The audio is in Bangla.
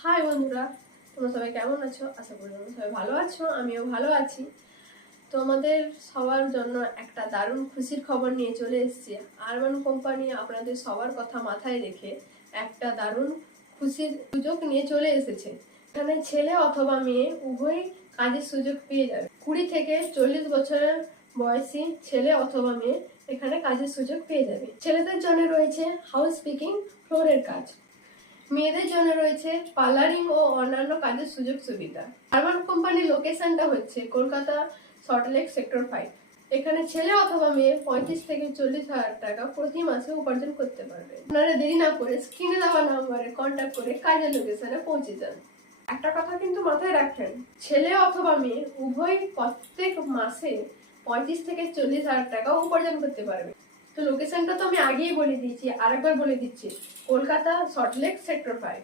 হাই বন্ধুরা, তোমরা সবাই কেমন আছো? আশা করি তোমরা সবাই ভালো আছো, আমিও ভালো আছি। তোমাদের সবার জন্য একটা দারুণ খুশির খবর নিয়ে চলে এসেছি। আরবান কোম্পানি আপনাদের সবার কথা মাথায় রেখে একটা দারুণ খুশির সুযোগ নিয়ে চলে এসেছে। এখানে ছেলে অথবা মেয়ে উভয়ই কাজের সুযোগ পেয়ে যাবে। 20 থেকে 40 বছরের বয়সী ছেলে অথবা মেয়ে এখানে কাজের সুযোগ পেয়ে যাবে। ছেলেদের জন্য রয়েছে হাউস পিকিং, ফ্লোরের কাজ। মেয়েদের জন্য রয়েছে পার্লারিং ও অন্যান্য কাজের সুযোগ সুবিধা। আরবান কোম্পানির লোকেশনটা হচ্ছে কলকাতা সল্টলেক সেক্টর 5। এখানে ছেলে অথবা মেয়ে 35 থেকে 40 হাজার টাকা প্রতি মাসে উপার্জন করতে পারবে। আপনারা দেরি না করে স্ক্রিনে দেওয়া নম্বরে কন্ট্যাক্ট করে কাজের লোকেশনে পৌঁছে যান। একটা কথা কিন্তু মাথায় রাখবেন, ছেলে অথবা মেয়ে উভয় প্রত্যেক মাসে 35 থেকে 40 হাজার টাকা উপার্জন করতে পারবে। তো লোকেশনটা তো আমি আগেই বলে দিয়েছি, আরেকবার বলে দিচ্ছি, কলকাতা সল্টলেক সেক্টর 5।